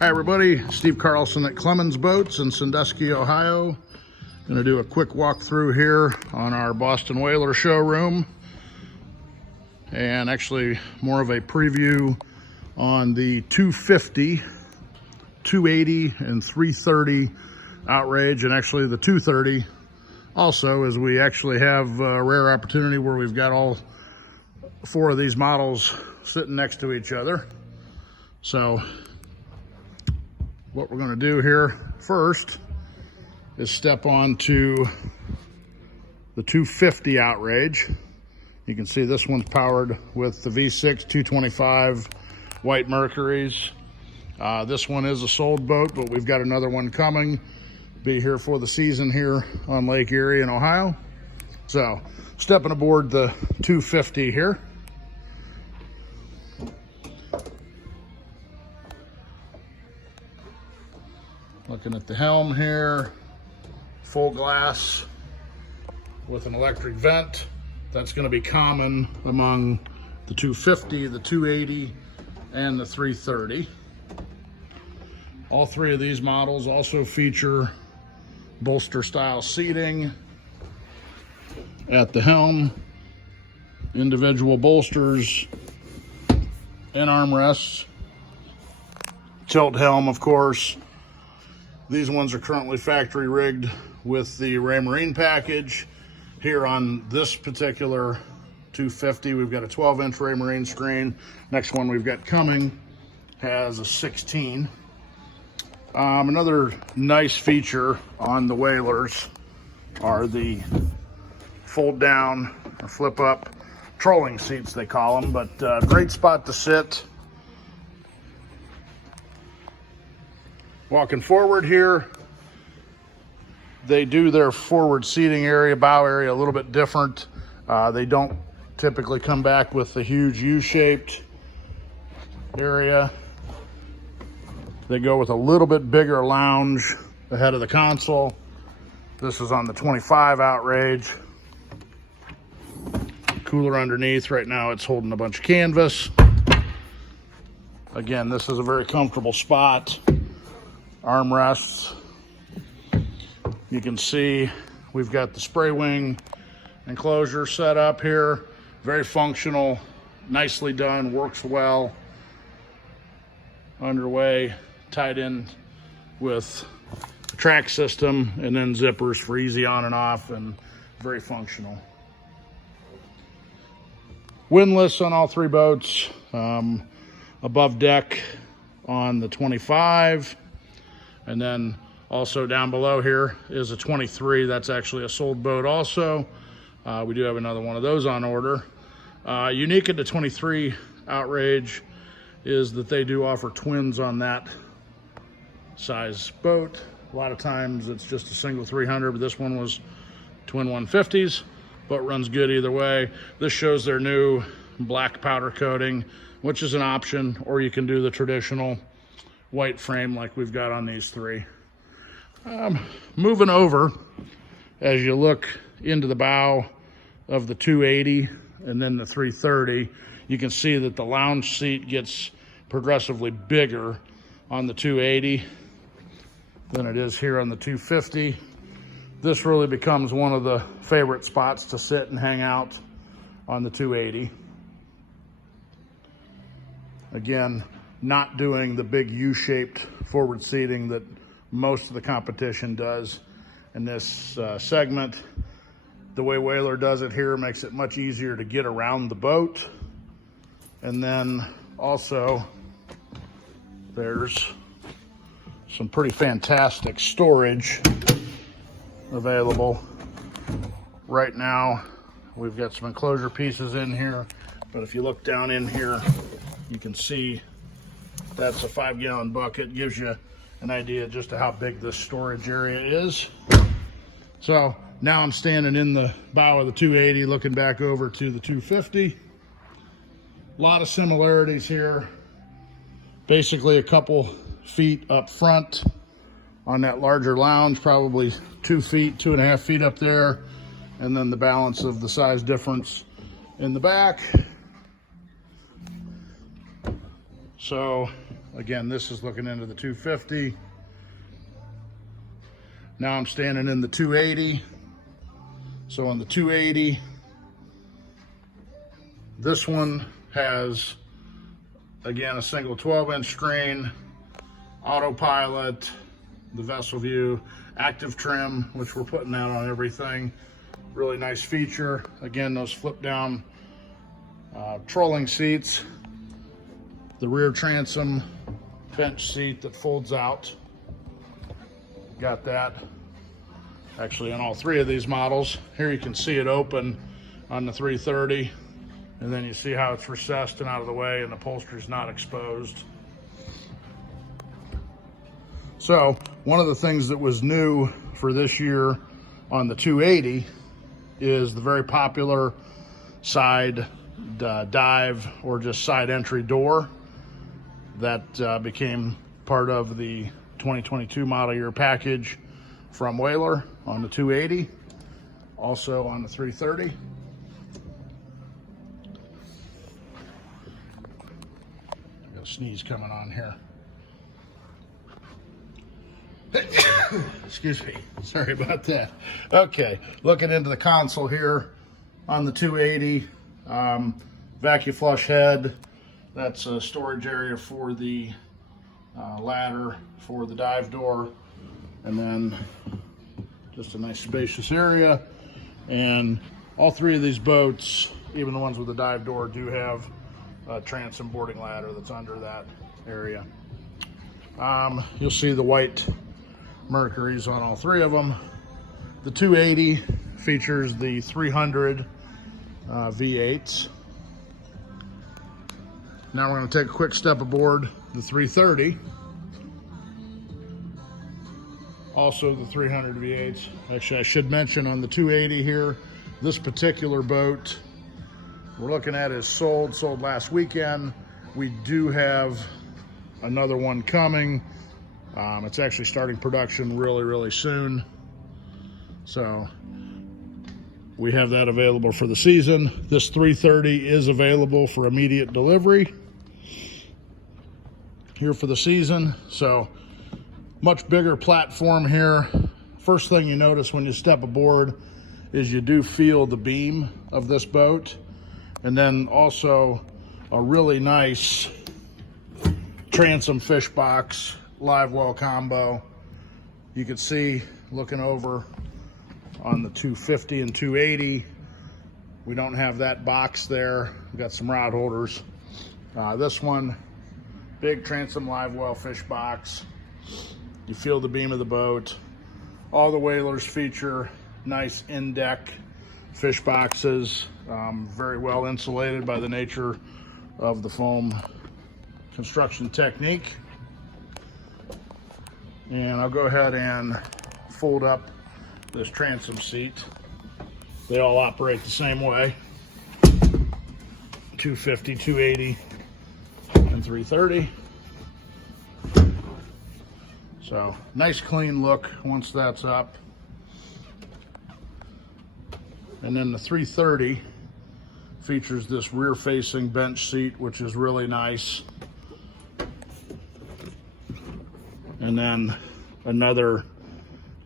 Hi everybody, Steve Carlson at Clemons Boats in Sandusky, Ohio. Going to do a quick walkthrough here on our Boston Whaler showroom, and actually more of a preview on the 250, 280, and 330 Outrage, and actually the 230 also, as we actually have a rare opportunity where we've got all four of these models sitting next to each other. So what we're going to do here first is step on to the 250 Outrage. You can see this one's powered with the V6 225 White Mercuries. This one is a sold boat, but we've got another one coming. Be here for the season here on Lake Erie in Ohio. So stepping aboard the 250 here. Looking at the helm here, full glass with an electric vent. That's going to be common among the 250, the 280, and the 330. All three of these models also feature bolster style seating at the helm, individual bolsters and armrests, tilt helm, of course. These ones are currently factory rigged with the Raymarine package. Here on this particular 250, we've got a 12-inch Raymarine screen. Next one we've got coming has a 16. Another nice feature on the Whalers are the fold down or flip up trolling seats, they call them, but great spot to sit. Walking forward here, they do their forward seating area, bow area, a little bit different. They don't typically come back with the huge U-shaped area. They go with a little bit bigger lounge ahead of the console. This is on the 25 Outrage. Cooler underneath. Right now it's holding a bunch of canvas. Again, this is a very comfortable spot. Armrests. You can see we've got the spray wing enclosure set up here. Very functional, nicely done, works well. Underway, tied in with a track system, and then zippers for easy on and off, and very functional. Windlass on all three boats. Above deck on the 25. And then also down below here is a 23. That's actually a sold boat also. We do have another one of those on order. Unique at the 23 Outrage is that they do offer twins on that size boat. A lot of times it's just a single 300, but this one was twin 150s, but runs good either way. This shows their new black powder coating, which is an option, or you can do the traditional white frame like we've got on these three. Moving over, as you look into the bow of the 280 and then the 330, you can see that the lounge seat gets progressively bigger on the 280 than it is here on the 250. This really becomes one of the favorite spots to sit and hang out on the 280. Again, not doing the big U-shaped forward seating that most of the competition does in this segment. The way Whaler does it here makes it much easier to get around the boat. And then also there's some pretty fantastic storage available. Right now we've got some enclosure pieces in here, but if you look down in here, you can see that's a 5-gallon bucket. Gives you an idea just of how big this storage area is. So now I'm standing in the bow of the 280 looking back over to the 250. A lot of similarities here. Basically a couple feet up front on that larger lounge, probably 2 feet, 2.5 feet up there, and then the balance of the size difference in the back. So Again, this is looking into the 250. Now I'm standing in the 280. So on the 280, this one has, again, a single 12-inch screen, autopilot, the vessel view, active trim, which we're putting out on everything. Really nice feature. Again, those flip down trolling seats, the rear transom bench seat that folds out. Got that actually on all three of these models. Here you can see it open on the 330, and then you see how it's recessed and out of the way, and the upholstery's not exposed. So one of the things that was new for this year on the 280 is the very popular side dive or just side entry door that became part of the 2022 model year package from Whaler on the 280, also on the 330. Got a sneeze coming on here. Excuse me, sorry about that. Okay, looking into the console here on the 280, vacuum flush head. That's a storage area for the ladder for the dive door, and then just a nice spacious area. And all three of these boats, even the ones with the dive door, do have a transom boarding ladder that's under that area. You'll see the white Mercuries on all three of them. The 280 features the 300 V8s. Now we're going to take a quick step aboard the 330. Also the 300 V8s. Actually, I should mention on the 280 here, this particular boat we're looking at is sold last weekend. We do have another one coming. It's actually starting production really soon. So we have that available for the season. This 330 is available for immediate delivery here for the season. So much bigger platform here. First thing you notice when you step aboard is you do feel the beam of this boat, and then also a really nice transom fish box live well combo. You can see looking over on the 250 and 280, we don't have that box there. We've got some rod holders. This one, big transom live well fish box. You feel the beam of the boat. All the Whalers feature nice in-deck fish boxes, very well insulated by the nature of the foam construction technique. And I'll go ahead and fold up this transom seat. They all operate the same way. 250, 280, and 330. So nice clean look once that's up. And then the 330 features this rear facing bench seat, which is really nice. And then another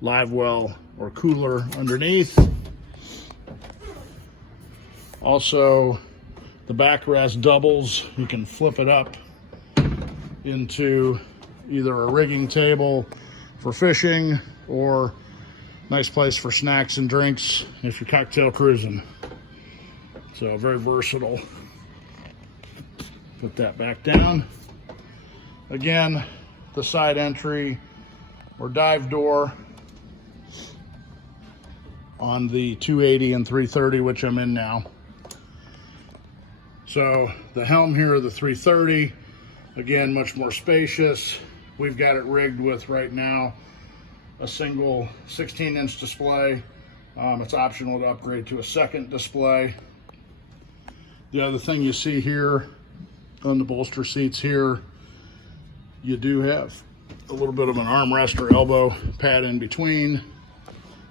live well or cooler underneath. Also, the backrest doubles. You can flip it up into either a rigging table for fishing or nice place for snacks and drinks if you're cocktail cruising. So very versatile. Put that back down. Again, the side entry or dive door on the 280 and 330, which I'm in now. So the helm here, the 330, again, much more spacious. We've got it rigged with right now a single 16-inch display. It's optional to upgrade to a second display. The other thing you see here on the bolster seats here, you do have a little bit of an armrest or elbow pad in between,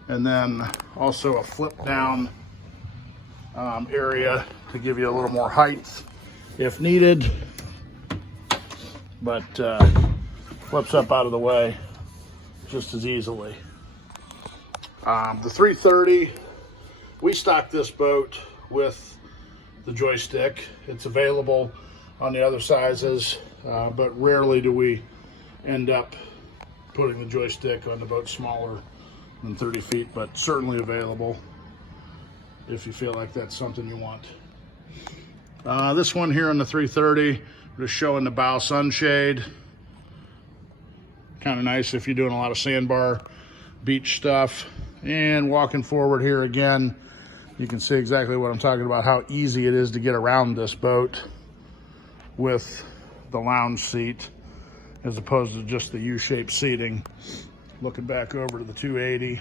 and then also a flip down area to give you a little more height if needed. but flips up out of the way just as easily. The 330, we stock this boat with the joystick. It's available on the other sizes, but rarely do we end up putting the joystick on the boat smaller than 30 feet, but certainly available if you feel like that's something you want. This one here on the 330, just showing the bow sunshade. Kind of nice if you're doing a lot of sandbar beach stuff. And walking forward here again, you can see exactly what I'm talking about, how easy it is to get around this boat with the lounge seat as opposed to just the U-shaped seating. Looking back over to the 280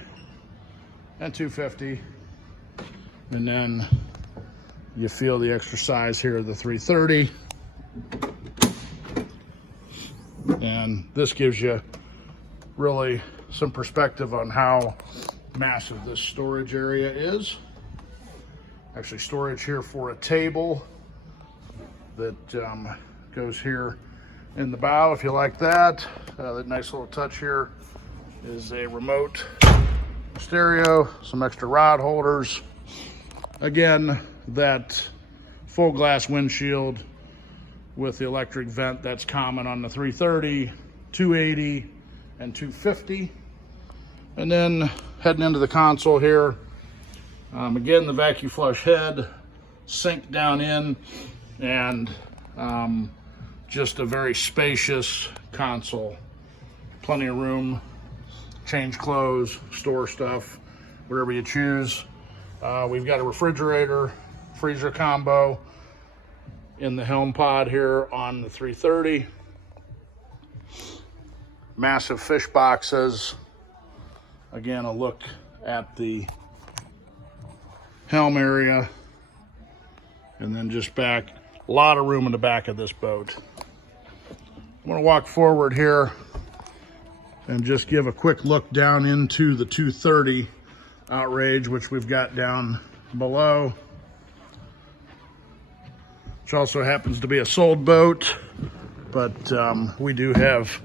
and 250, and then you feel the extra size here of the 330. And this gives you really some perspective on how massive this storage area is. Actually, storage here for a table that goes here in the bow if you like that. That nice little touch here is a remote stereo, some extra rod holders. Again, that full glass windshield with the electric vent, that's common on the 330, 280, and 250. And then heading into the console here, again, the vacuum flush head, sink down in, and just a very spacious console. Plenty of room, change clothes, store stuff, whatever you choose. We've got a refrigerator, freezer combo in the Helm pod here on the 330. Massive fish boxes. Again, a look at the Helm area. And then just back, a lot of room in the back of this boat. I'm gonna walk forward here and just give a quick look down into the 230 Outrage, which we've got down below, which also happens to be a sold boat, but we do have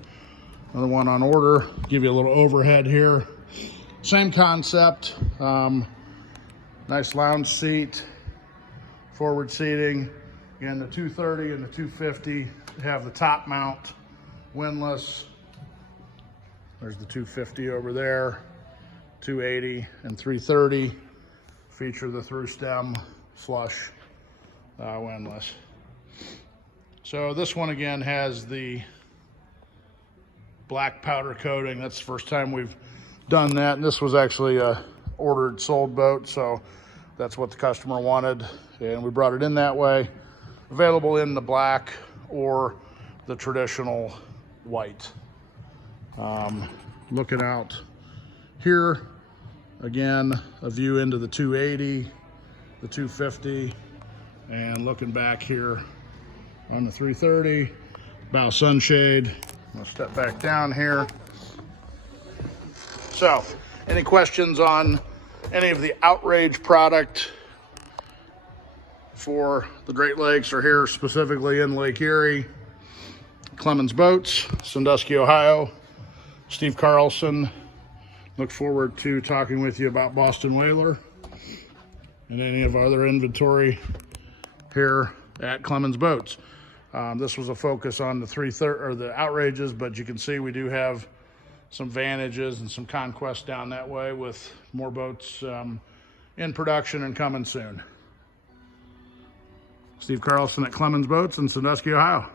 another one on order. Give you a little overhead here. Same concept, nice lounge seat, forward seating. Again, the 230 and the 250 have the top mount, windlass. There's the 250 over there. 280 and 330 feature the through stem flush windlass. So this one again has the black powder coating. That's the first time we've done that, and this was actually a ordered sold boat, so that's what the customer wanted, and we brought it in that way. Available in the black or the traditional white. Looking out here, again, a view into the 280, the 250, and looking back here on the 330, bow sunshade. I'll step back down here. So, any questions on any of the Outrage product for the Great Lakes or here specifically in Lake Erie? Clemons Boats, Sandusky, Ohio. Steve Carlson. Look forward to talking with you about Boston Whaler and any of our other inventory here at Clemons Boats. This was a focus on the 330 or the Outrages, but you can see we do have some Vantages and some Conquests down that way with more boats in production and coming soon. Steve Carlson at Clemons Boats in Sandusky, Ohio.